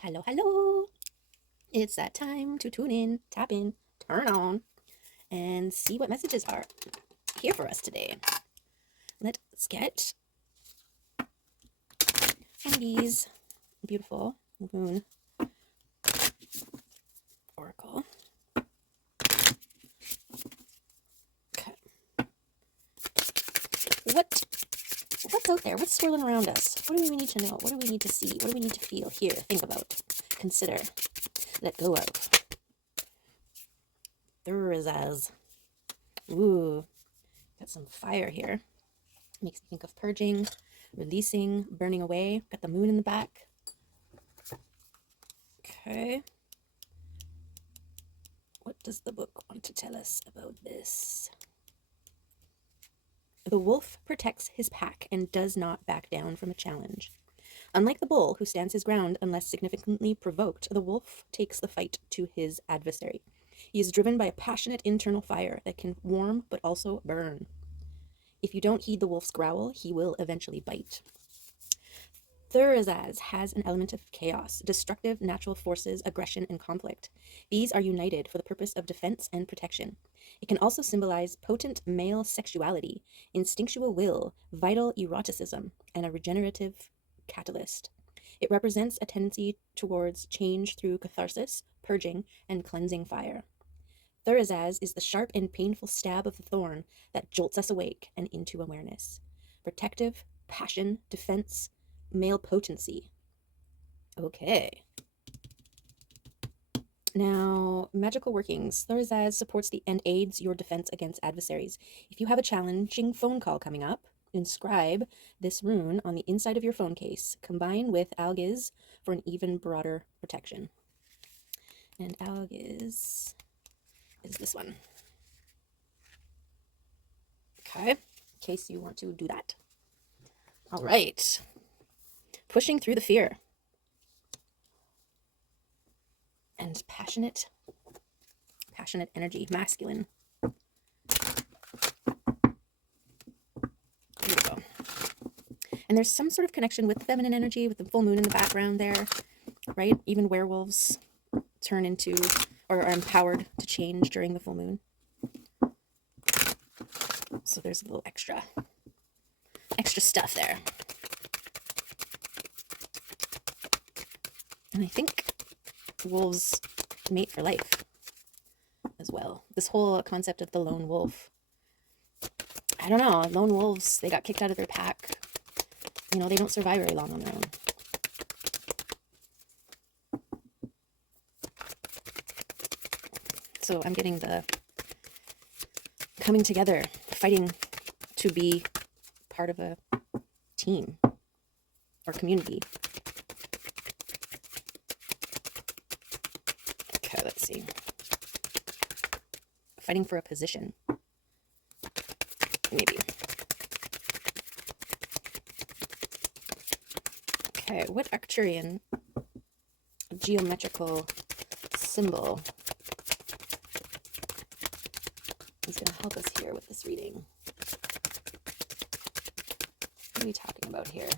Hello, hello. It's that time to tune in, tap in, turn on, and see what messages are here for us today. Let's get one of these beautiful moon oracle. Okay. What's out there? What's swirling around us? What do we need to know? What do we need to see? What do we need to feel, hear, think about, consider, let go of? There is as. Ooh, got some fire here. Makes me think of purging, releasing, burning away. Got the moon in the back. Okay. What does the book want to tell us about this? The wolf protects his pack and does not back down from a challenge. Unlike the bull, who stands his ground unless significantly provoked, the wolf takes the fight to his adversary. He is driven by a passionate internal fire that can warm but also burn. If you don't heed the wolf's growl, he will eventually bite. Thurisaz has an element of chaos, destructive natural forces, aggression, and conflict. These are united for the purpose of defense and protection. It can also symbolize potent male sexuality, instinctual will, vital eroticism, and a regenerative catalyst. It represents a tendency towards change through catharsis, purging, and cleansing fire. Thurisaz is the sharp and painful stab of the thorn that jolts us awake and into awareness. Protective, passion, defense, male potency. Okay. Now, magical workings. Thurisaz supports and aids your defense against adversaries. If you have a challenging phone call coming up, inscribe this rune on the inside of your phone case. Combine with Algiz for an even broader protection. And Algiz is this one. Okay, in case you want to do that. All right. Pushing through the fear. And passionate energy, masculine. Beautiful. And there's some sort of connection with the feminine energy, with the full moon in the background there, right? Even werewolves turn into or are empowered to change during the full moon. So there's a little extra stuff there. And I think wolves mate for life as well. This whole concept of the lone wolf. I don't know, lone wolves, they got kicked out of their pack. You know, they don't survive very long on their own. So I'm getting the coming together, fighting to be part of a team or community. Okay, let's see. Fighting for a position. Maybe. Okay, what Arcturian geometrical symbol is going to help us here with this reading? What are we talking about here?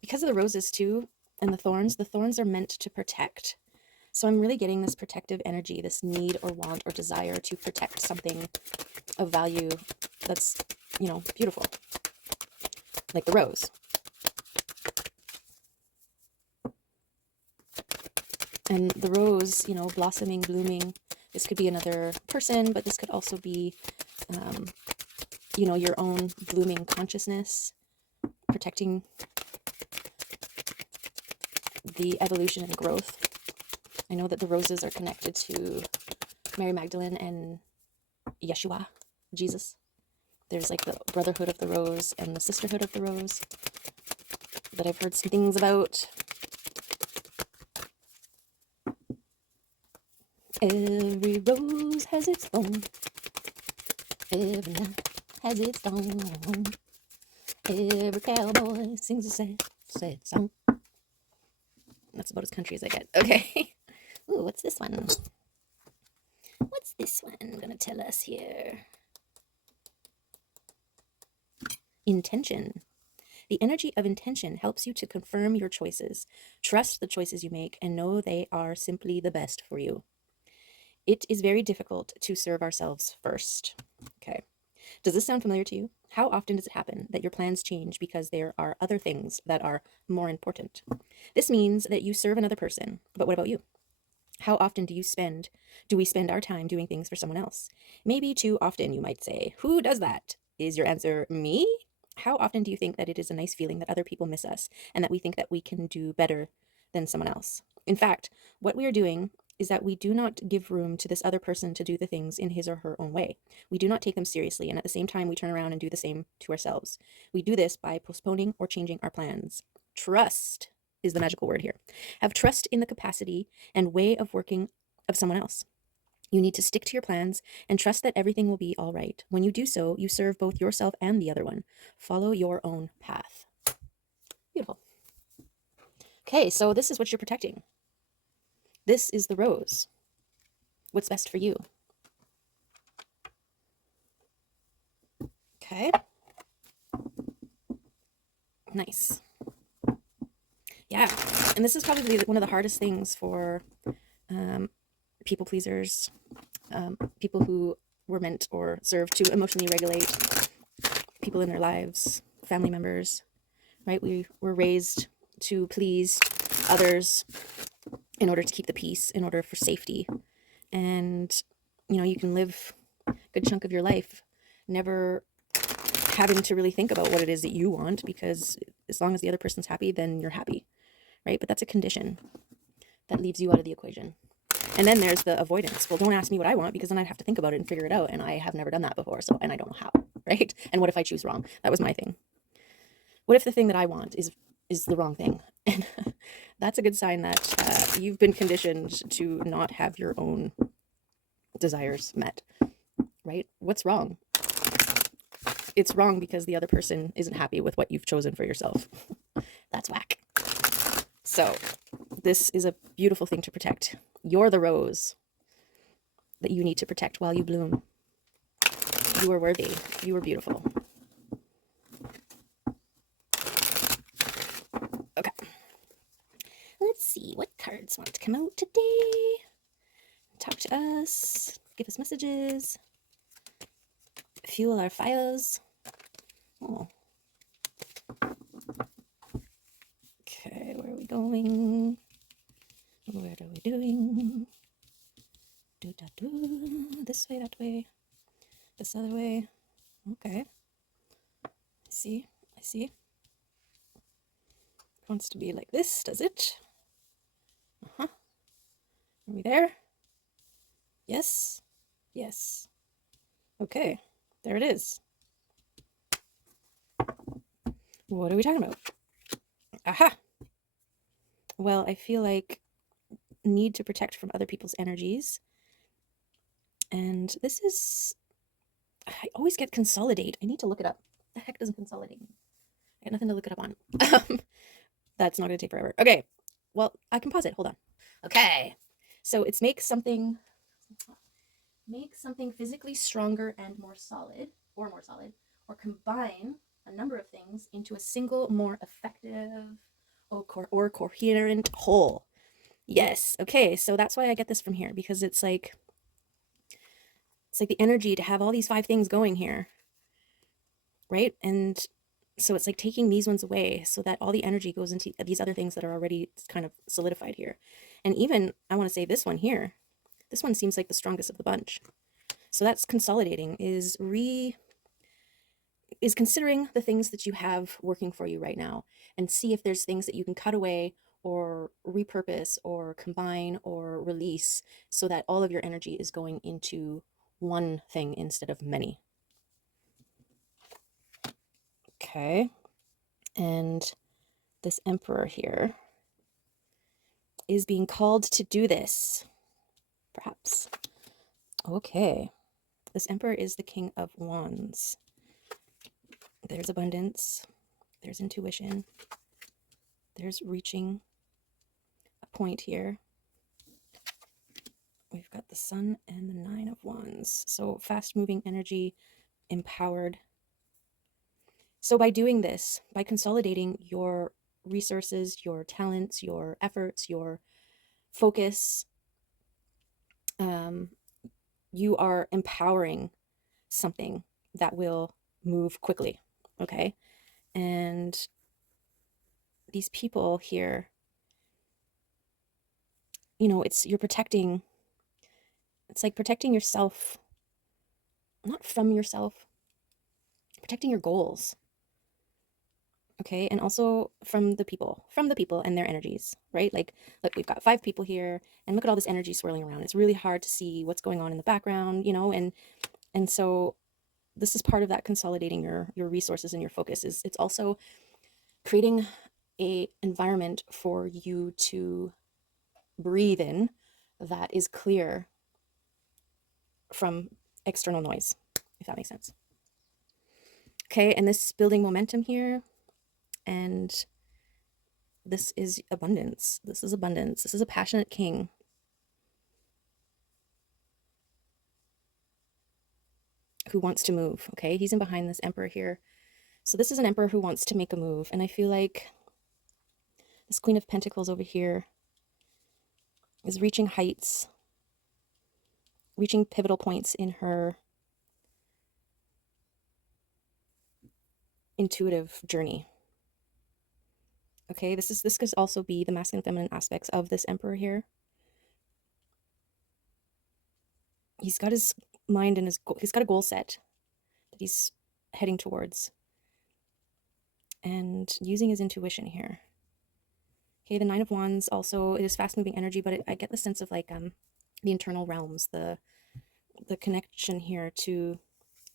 Because of the roses too, and the thorns are meant to protect. So I'm really getting this protective energy, this need or want or desire to protect something of value that's, you know, beautiful. Like the rose. And the rose, you know, blossoming, blooming. This could be another person, but this could also be, you know, your own blooming consciousness, protecting the evolution and growth. I know that the roses are connected to Mary Magdalene and Yeshua, Jesus. There's like the brotherhood of the rose and the sisterhood of the rose that I've heard some things about. Every rose has its thorn. Every night has its dawn. Every cowboy sings a sad, sad song. That's about as country as I get. Okay. Ooh, what's this one? What's this one gonna tell us here? Intention. The energy of intention helps you to confirm your choices, trust the choices you make, and know they are simply the best for you. It is very difficult to serve ourselves first. Okay. Does this sound familiar to you? How often does it happen that your plans change because there are other things that are more important? This means that you serve another person, but what about you? How often do we spend our time doing things for someone else? Maybe too often, you might say. Who does that? Is your answer me? How often do you think that it is a nice feeling that other people miss us and that we think that we can do better than someone else? In fact, what we are doing is that we do not give room to this other person to do the things in his or her own way. We do not take them seriously, and at the same time, we turn around and do the same to ourselves. We do this by postponing or changing our plans. Trust is the magical word here. Have trust in the capacity and way of working of someone else. You need to stick to your plans and trust that everything will be all right. When you do so, you serve both yourself and the other one. Follow your own path. Beautiful. Okay, so this is what you're protecting. This is the rose. What's best for you? Okay. Nice. Yeah, and this is probably one of the hardest things for people pleasers, people who were meant or served to emotionally regulate people in their lives, family members, right? We were raised to please others in order to keep the peace, in order for safety. And, you can live a good chunk of your life never having to really think about what it is that you want, because as long as the other person's happy, then you're happy, right? But that's a condition that leaves you out of the equation. And then there's the avoidance. Well, don't ask me what I want, because then I'd have to think about it and figure it out. And I have never done that before. And I don't know how, right? And what if I choose wrong? That was my thing. What if the thing that I want is the wrong thing? And that's a good sign that you've been conditioned to not have your own desires met, right? What's wrong? It's wrong because the other person isn't happy with what you've chosen for yourself. That's whack. So this is a beautiful thing to protect. You're the rose that you need to protect while you bloom. You are worthy. You are beautiful. Okay. Let's see what cards want to come out today. Talk to us. Give us messages. Fuel our fires. Oh. Okay, where are we going? What are we doing? This way, that way, this other way. Okay. I see. It wants to be like this, does it? Uh-huh. Are we there? Yes. Yes. Okay. There it is. What are we talking about? Aha. Well, I feel like need to protect from other people's energies. And this is, I always get consolidate. I need to look it up. The heck doesn't consolidate mean? I got nothing to look it up on. That's not going to take forever. Okay. Well, I can pause it. Hold on. Okay. So it's make something physically stronger and more solid, or combine a number of things into a single, more effective or coherent whole. Yes. Okay. So that's why I get this from here, because it's like the energy to have all these 5 things going here, right? And so it's like taking these ones away so that all the energy goes into these other things that are already kind of solidified here. And even I want to say this one here, this one seems like the strongest of the bunch. So that's consolidating, is considering the things that you have working for you right now and see if there's things that you can cut away or repurpose or combine or release so that all of your energy is going into one thing instead of many. Okay. And this emperor here is being called to do this, perhaps. Okay. This emperor is the King of Wands. There's abundance. There's intuition. There's reaching a point here. We've got the Sun and the Nine of Wands. So fast-moving energy, empowered. So by doing this, by consolidating your resources, your talents, your efforts, your focus, um, you are empowering something that will move quickly. Okay. And these people here, you're protecting, it's like protecting yourself, not from yourself, protecting your goals. Okay. And also from the people and their energies, right? Like, look, we've got 5 people here, and look at all this energy swirling around. It's really hard to see what's going on in the background, and so this is part of that consolidating your resources and your focus. Is it's also creating a environment for you to breathe in that is clear from external noise, if that makes sense. Okay, and this is building momentum here, and this is abundance. This is abundance. This is a passionate king who wants to move. Okay, he's in behind this emperor here. So this is an emperor who wants to make a move, and I feel like this Queen of Pentacles over here is reaching heights, reaching pivotal points in her intuitive journey. Okay, this could also be the masculine and feminine aspects of this emperor here. He's got his mind and he's got a goal set that he's heading towards, and using his intuition here. Okay, the Nine of Wands also, it is fast moving energy, but I get the sense of like the internal realms, the connection here to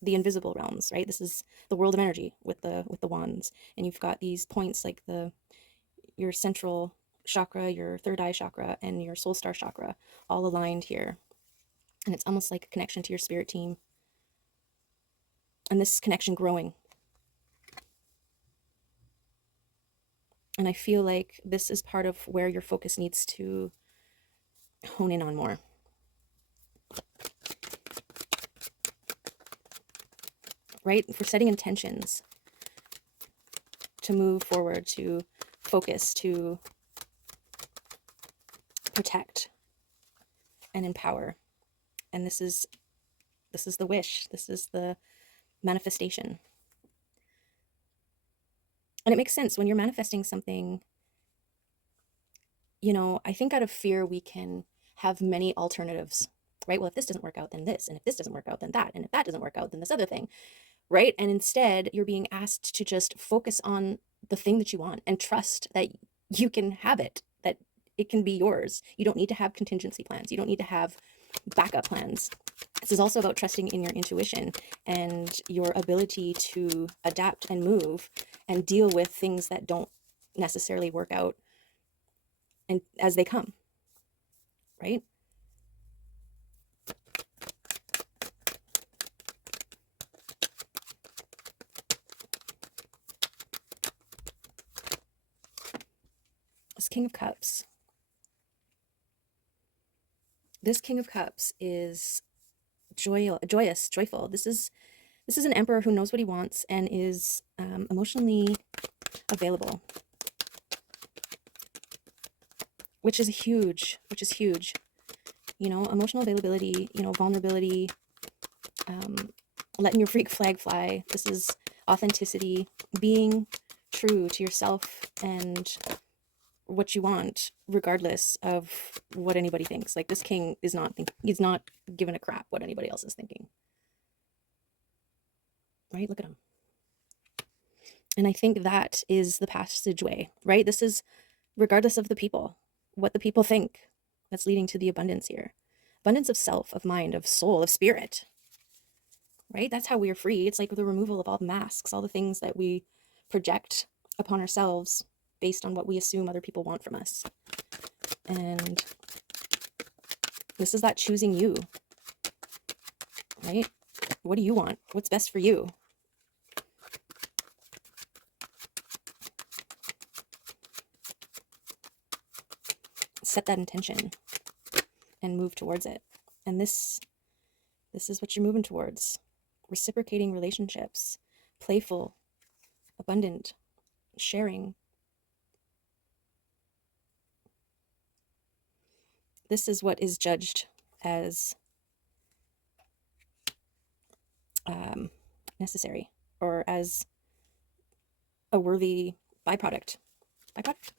the invisible realms, right? This is the world of energy with the wands, and you've got these points like your central chakra, your third eye chakra, and your soul star chakra all aligned here. And it's almost like a connection to your spirit team. And this connection growing. And I feel like this is part of where your focus needs to hone in on more. Right? For setting intentions to move forward, to focus, to protect and empower. And this is the wish. This is the manifestation. And it makes sense when you're manifesting something. I think out of fear, we can have many alternatives, right? Well, if this doesn't work out, then this. And if this doesn't work out, then that. And if that doesn't work out, then this other thing, right? And instead, you're being asked to just focus on the thing that you want and trust that you can have it, that it can be yours. You don't need to have contingency plans. You don't need to have backup plans. This is also about trusting in your intuition and your ability to adapt and move and deal with things that don't necessarily work out and as they come, right? This King of Cups. This King of Cups is joyous, joyful. This is an emperor who knows what he wants and is emotionally available, which is huge. Emotional availability, vulnerability, letting your freak flag fly. This is authenticity, being true to yourself and what you want, regardless of what anybody thinks. Like, this king is he's not giving a crap what anybody else is thinking. Right? Look at him. And I think that is the passageway, right? This is regardless of the people, what the people think, that's leading to the abundance here. Abundance of self, of mind, of soul, of spirit, right? That's how we are free. It's like the removal of all the masks, all the things that we project upon ourselves based on what we assume other people want from us. And this is that choosing you, right? What do you want? What's best for you? Set that intention and move towards it. And this is what you're moving towards. Reciprocating relationships, playful abundant, sharing. This is what is judged as necessary, or as a worthy byproduct. Byproduct?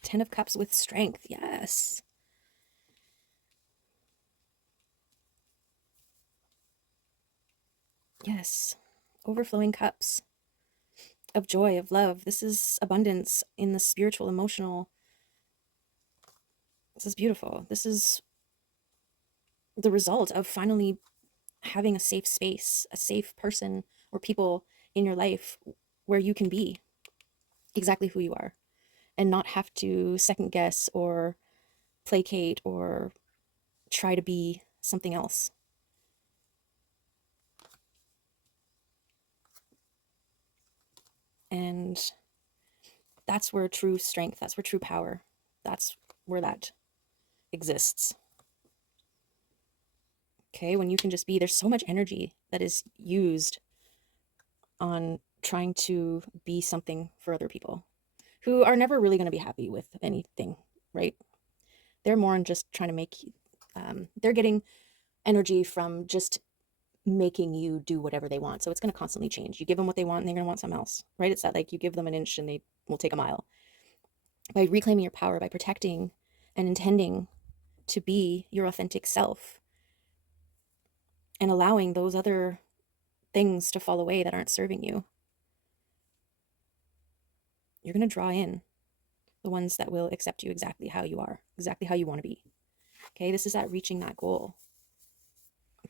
Ten of Cups with strength. Yes. Yes. Overflowing cups of joy, of love. This is abundance in the spiritual, emotional. This is beautiful. This is the result of finally having a safe space, a safe person or people in your life where you can be exactly who you are and not have to second guess or placate or try to be something else. And that's where true strength, that's where true power, that's where that exists. Okay, when you can just be, there's so much energy that is used on trying to be something for other people who are never really going to be happy with anything, right? They're more on just trying to make, they're getting energy from just making you do whatever they want. So it's going to constantly change. You give them what they want and they're going to want something else, right? It's that like you give them an inch and they will take a mile. By reclaiming your power, by protecting and intending to be your authentic self and allowing those other things to fall away that aren't serving you, you're going to draw in the ones that will accept you exactly how you are, exactly how you want to be. Okay, this is that reaching that goal,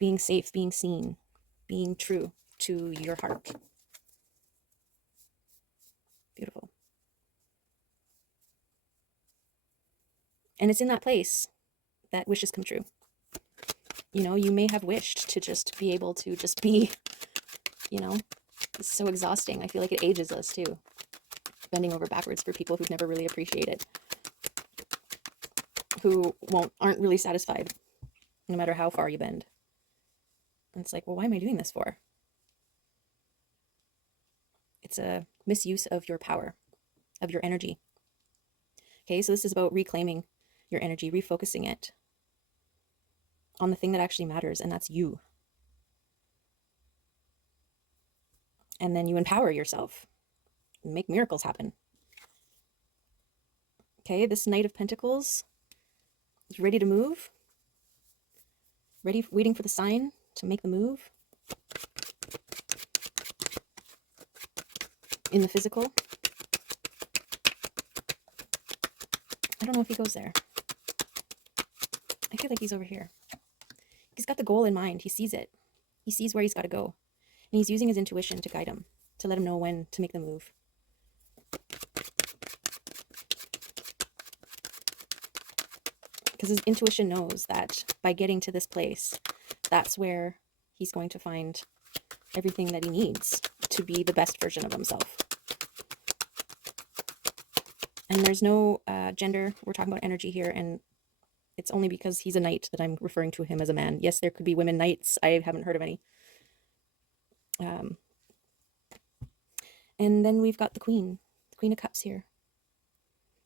being safe, being seen, being true to your heart. Beautiful. And it's in that place that wishes come true. You know, you may have wished to just be able to just be, you know, it's so exhausting. I feel like it ages us too. Bending over backwards for people who've never really appreciated, who aren't really satisfied no matter how far you bend. And it's like, well, why am I doing this for? It's a misuse of your power, of your energy. Okay, so this is about reclaiming your energy, refocusing it on the thing that actually matters, and that's you. And then you empower yourself, make miracles happen. Okay, this Knight of Pentacles is ready to move, ready, waiting for the sign to make the move. In the physical, I don't know if he goes there. I feel like he's over here. He's got the goal in mind. He sees it. He sees where he's got to go. And he's using his intuition to guide him, to let him know when to make the move. Because his intuition knows that by getting to this place, that's where he's going to find everything that he needs to be the best version of himself. And there's no gender. We're talking about energy here, and it's only because he's a knight that I'm referring to him as a man. Yes, there could be women knights. I haven't heard of any. And then we've got the Queen of Cups here.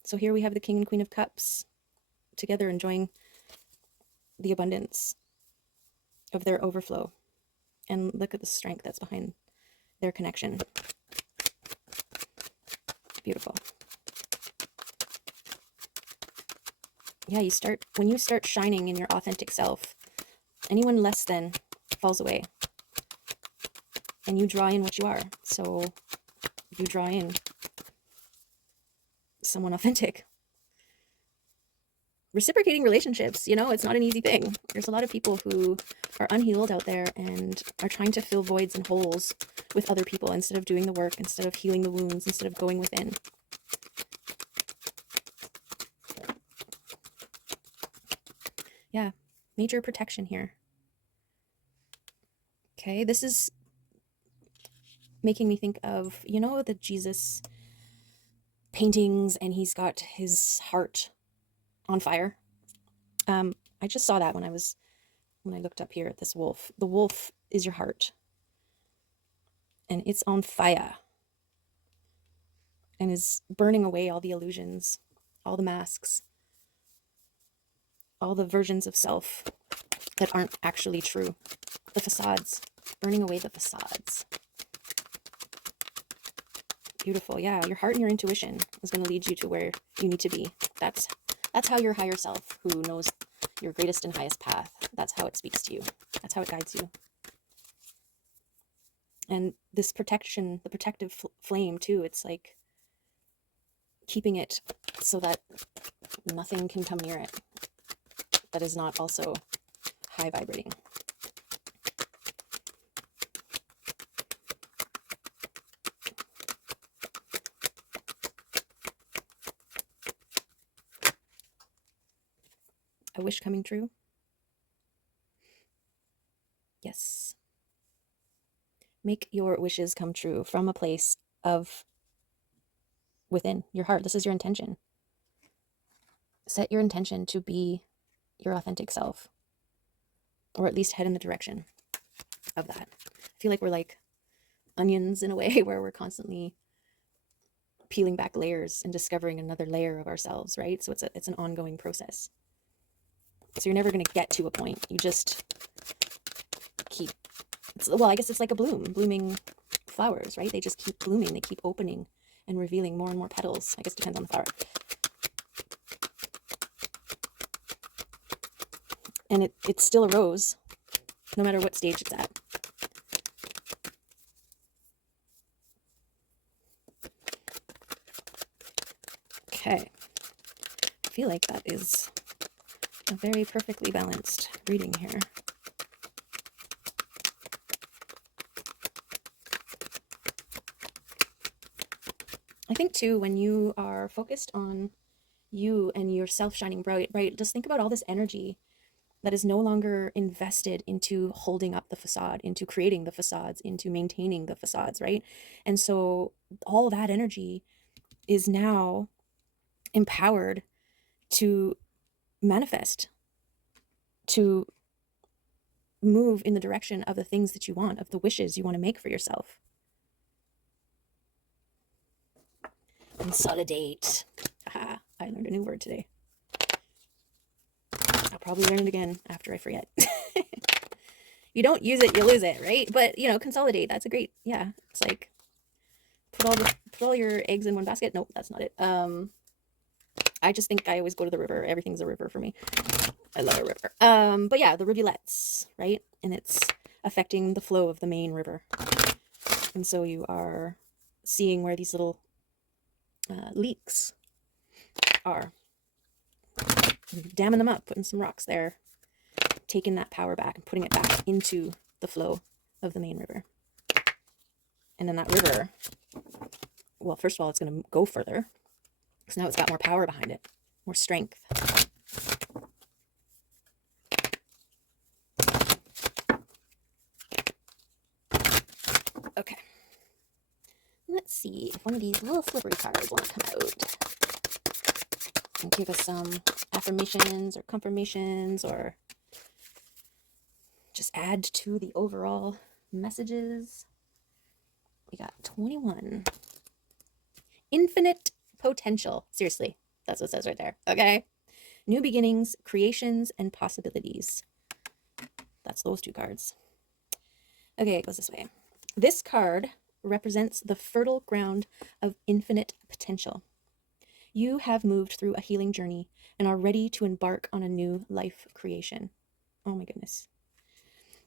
So here we have the King and Queen of Cups together enjoying the abundance of their overflow. And look at the strength that's behind their connection. Beautiful. Yeah, when you start shining in your authentic self, anyone less than falls away. And you draw in what you are. So you draw in someone authentic. Reciprocating relationships, you know, it's not an easy thing. There's a lot of people who are unhealed out there and are trying to fill voids and holes with other people instead of doing the work, instead of healing the wounds, instead of going within. Yeah, major protection here. Okay, this is making me think of, you know, the Jesus paintings and he's got his heart on fire. I just saw that when when I looked up here at this wolf. The wolf is your heart, and it's on fire and is burning away all the illusions, all the masks, all the versions of self that aren't actually true. The facades, burning away the facades. Beautiful. Yeah, your heart and your intuition is going to lead you to where you need to be. That's how your higher self, who knows your greatest and highest path, that's how it speaks to you. That's how it guides you. And this protection, the protective flame too, it's like keeping it so that nothing can come near it that is not also high vibrating. A wish coming true? Yes. Make your wishes come true from a place of within your heart. This is your intention. Set your intention to be your authentic self, or at least head in the direction of that. I feel like we're like onions in a way, where we're constantly peeling back layers and discovering another layer of ourselves, right? So it's an ongoing process. So you're never going to get to a point. You just keep, well, I guess it's like a blooming flowers, right? They just keep blooming. They keep opening and revealing more and more petals. I guess it depends on the flower. And it's still a rose, no matter what stage it's at. Okay. I feel like that is a very perfectly balanced reading here. I think too, when you are focused on you and yourself shining bright, just think about all this energy that is no longer invested into holding up the facade, into creating the facades, into maintaining the facades, right? And so all that energy is now empowered to manifest, to move in the direction of the things that you want, of the wishes you want to make for yourself. Consolidate. Haha, I learned a new word today. I'll probably learn it again after I forget. You don't use it, you lose it, right? But, you know, consolidate, that's a great, yeah. It's like, put all your eggs in one basket. Nope, that's not it. I just think I always go to the river. Everything's a river for me. I love a river. But yeah, the rivulets, right? And it's affecting the flow of the main river. And so you are seeing where these little leaks are. Damming them up, putting some rocks there, taking that power back and putting it back into the flow of the main river. And then that river, well, first of all, it's going to go further, because now it's got more power behind it, more strength. Okay. Let's see if one of these little slippery cards want to come out and give us some affirmations or confirmations, or just add to the overall messages. We got 21. Infinite potential. Seriously, that's what it says right there. Okay. New beginnings, creations, and possibilities. That's those two cards. Okay, it goes this way. This card represents the fertile ground of infinite potential. You have moved through a healing journey and are ready to embark on a new life creation. Oh my goodness.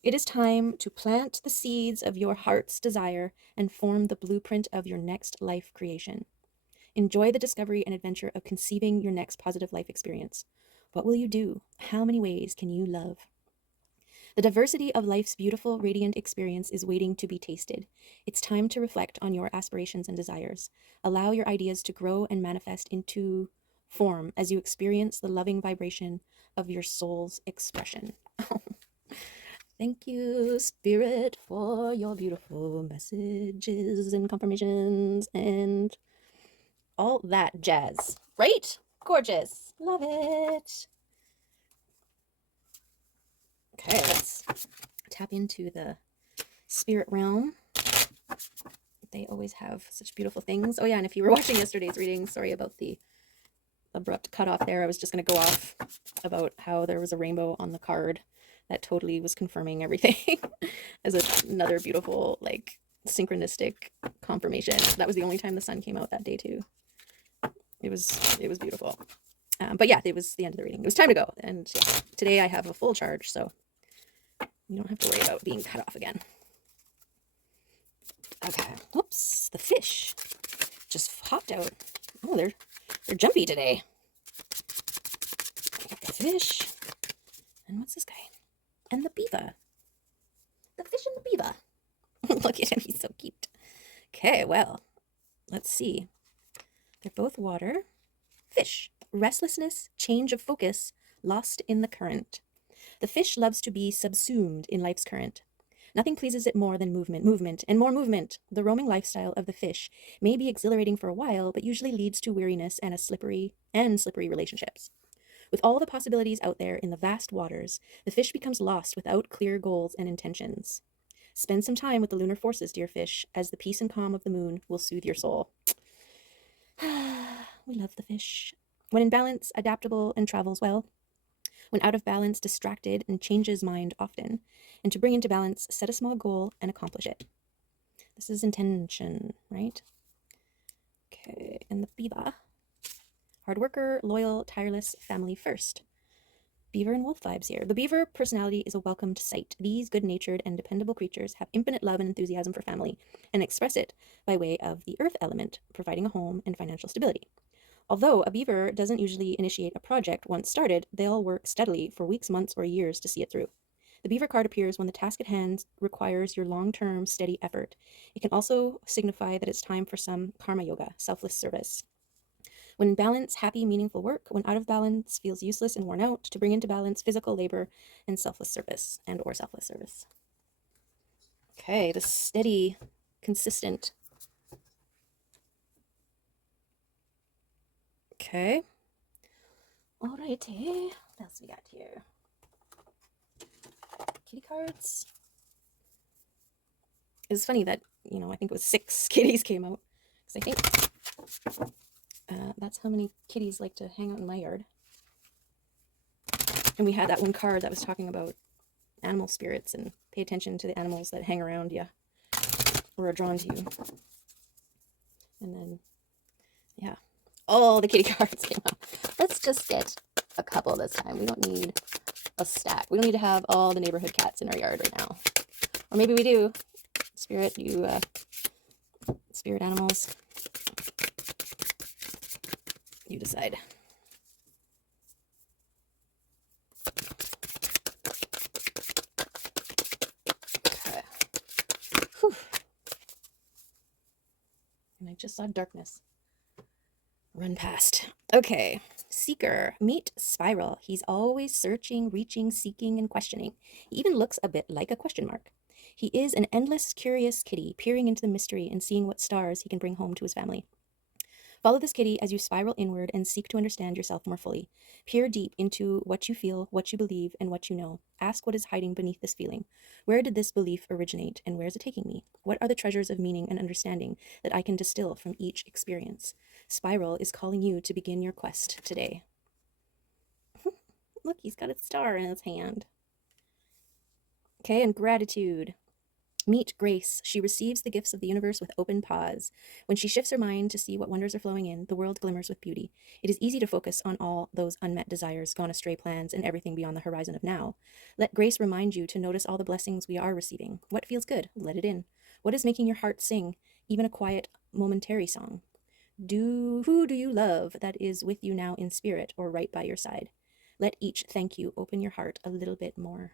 It is time to plant the seeds of your heart's desire and form the blueprint of your next life creation. Enjoy the discovery and adventure of conceiving your next positive life experience. What will you do? How many ways can you love? The diversity of life's beautiful, radiant experience is waiting to be tasted. It's time to reflect on your aspirations and desires. Allow your ideas to grow and manifest into form as you experience the loving vibration of your soul's expression. Thank you, Spirit, for your beautiful messages and confirmations and all that jazz. Right? Gorgeous. Love it. Okay, let's tap into the spirit realm. They always have such beautiful things. Oh yeah, and if you were watching yesterday's reading, sorry about the abrupt cutoff there. I was just going to go off about how there was a rainbow on the card that totally was confirming everything as another beautiful, like, synchronistic confirmation. That was the only time the sun came out that day too. It was beautiful. But yeah, it was the end of the reading. It was time to go. And yeah, today I have a full charge, so you don't have to worry about being cut off again. Okay. Oops, the fish just hopped out. Oh, they're jumpy today. Got the fish. And what's this guy? And the beaver. The fish and the beaver. Look at him, he's so cute. Okay, well, let's see. They're both water. Fish. Restlessness, change of focus, lost in the current. The fish loves to be subsumed in life's current. Nothing pleases it more than movement, and more movement. The roaming lifestyle of the fish may be exhilarating for a while, but usually leads to weariness and slippery relationships. With all the possibilities out there in the vast waters, the fish becomes lost without clear goals and intentions. Spend some time with the lunar forces, dear fish, as the peace and calm of the moon will soothe your soul. We love the fish. When in balance, adaptable and travels well. When out of balance, distracted and changes mind often. And to bring into balance, set a small goal and accomplish it. This is intention, right? Okay, and the beaver. Hard worker, loyal, tireless, family first. Beaver and wolf vibes here. The beaver personality is a welcomed sight. These good-natured and dependable creatures have infinite love and enthusiasm for family and express it by way of the earth element, providing a home and financial stability. Although a beaver doesn't usually initiate a project once started, they'll work steadily for weeks, months, or years to see it through. The beaver card appears when the task at hand requires your long-term, steady effort. It can also signify that it's time for some karma yoga, selfless service. When in balance, happy, meaningful work. When out of balance, feels useless and worn out. To bring into balance, physical labor and selfless service, and or selfless service. Okay, the steady, consistent. Okay. Alrighty. What else we got here? Kitty cards. It's funny that, I think it was 6 kitties came out. Because I think that's how many kitties like to hang out in my yard. And we had that one card that was talking about animal spirits and pay attention to the animals that hang around you or are drawn to you. And then, yeah, all the kitty cards came out. Let's just get a couple this time. We don't need a stack. We don't need to have all the neighborhood cats in our yard right now. Or maybe we do. Spirit, you spirit animals. You decide. Okay. Whew. And I just saw darkness run past. Okay. Seeker. Meet Spiral. He's always searching, reaching, seeking, and questioning. He even looks a bit like a question mark. He is an endless, curious kitty, peering into the mystery and seeing what stars he can bring home to his family. Follow this kitty as you spiral inward and seek to understand yourself more fully. Peer deep into what you feel, what you believe, and what you know. Ask what is hiding beneath this feeling. Where did this belief originate, and where is it taking me? What are the treasures of meaning and understanding that I can distill from each experience? Spiral is calling you to begin your quest today. Look, he's got a star in his hand. Okay, and gratitude. Meet Grace. She receives the gifts of the universe with open paws. When she shifts her mind to see what wonders are flowing in, the world glimmers with beauty. It is easy to focus on all those unmet desires, gone astray plans, and everything beyond the horizon of now. Let Grace remind you to notice all the blessings we are receiving. What feels good? Let it in. What is making your heart sing, even a quiet, momentary song? Who do you love that is with you now in spirit or right by your side? Let each thank you open your heart a little bit more.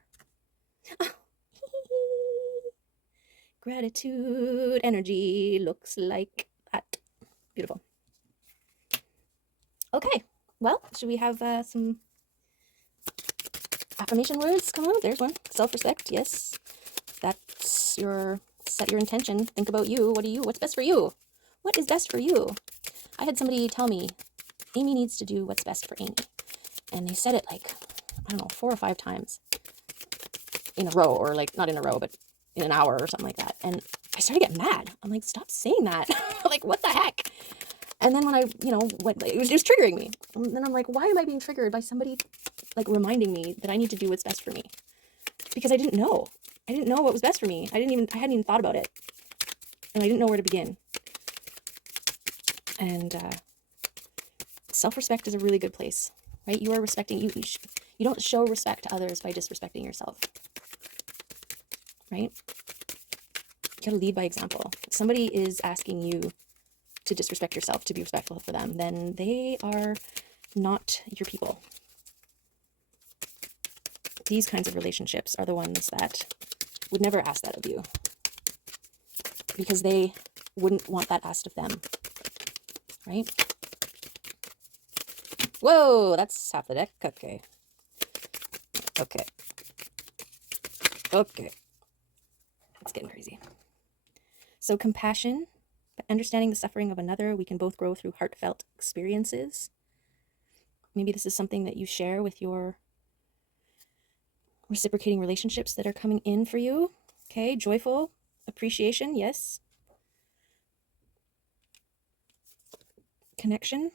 Gratitude energy looks like that. Beautiful. Okay, well, should we have some affirmation words come out? There's one. Self-respect, yes. That's set your intention. Think about you. What's best for you? What is best for you? I had somebody tell me, Amy needs to do what's best for Amy. And they said it like, I don't know, 4 or 5 times. in a row, or like not in a row, but in an hour or something like that. And I started to get mad. I'm like, stop saying that. Like, what the heck? And then when I, it was triggering me. And then I'm like, why am I being triggered by somebody like reminding me that I need to do what's best for me? Because I didn't know. I didn't know what was best for me. I hadn't even thought about it. And I didn't know where to begin. And self-respect is a really good place, right? You are respecting, you don't show respect to others by disrespecting yourself, right? You gotta lead by example. If somebody is asking you to disrespect yourself, to be respectful for them, then they are not your people. These kinds of relationships are the ones that would never ask that of you, because they wouldn't want that asked of them, right? Whoa, that's half the deck. Okay. Okay. Okay. It's getting crazy. So compassion, by understanding the suffering of another, we can both grow through heartfelt experiences. Maybe this is something that you share with your reciprocating relationships that are coming in for you. Okay, joyful appreciation, yes. Connection.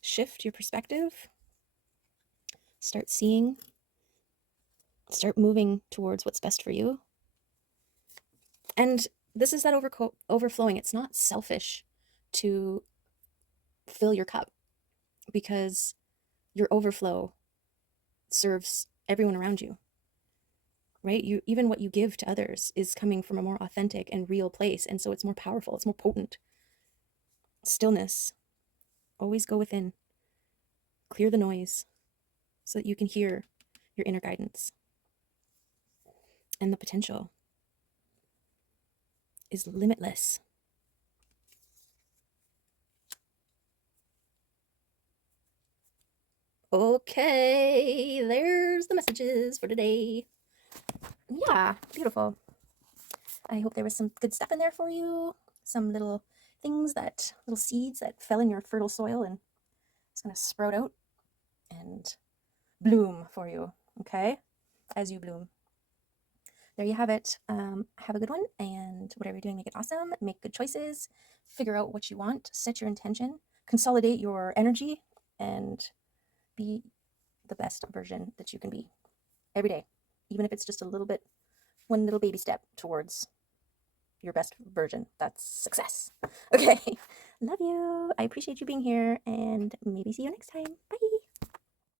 Shift your perspective. Start moving towards what's best for you. And this is that overflowing. It's not selfish to fill your cup, because your overflow serves everyone around you, right? Even what you give to others is coming from a more authentic and real place, and so it's more powerful, it's more potent. Stillness. Always go within. Clear the noise so that you can hear your inner guidance. And the potential is limitless. Okay, there's the messages for today. Yeah, beautiful. I hope there was some good stuff in there for you. Some little seeds that fell in your fertile soil and it's going to sprout out and bloom for you, okay? As you bloom. There you have it. Have a good one, and whatever you're doing, make it awesome. Make good choices. Figure out what you want. Set your intention. Consolidate your energy and be the best version that you can be every day, even if it's just one little baby step towards your best version. That's success. Okay. Love you. I appreciate you being here, and maybe see you next time. Bye.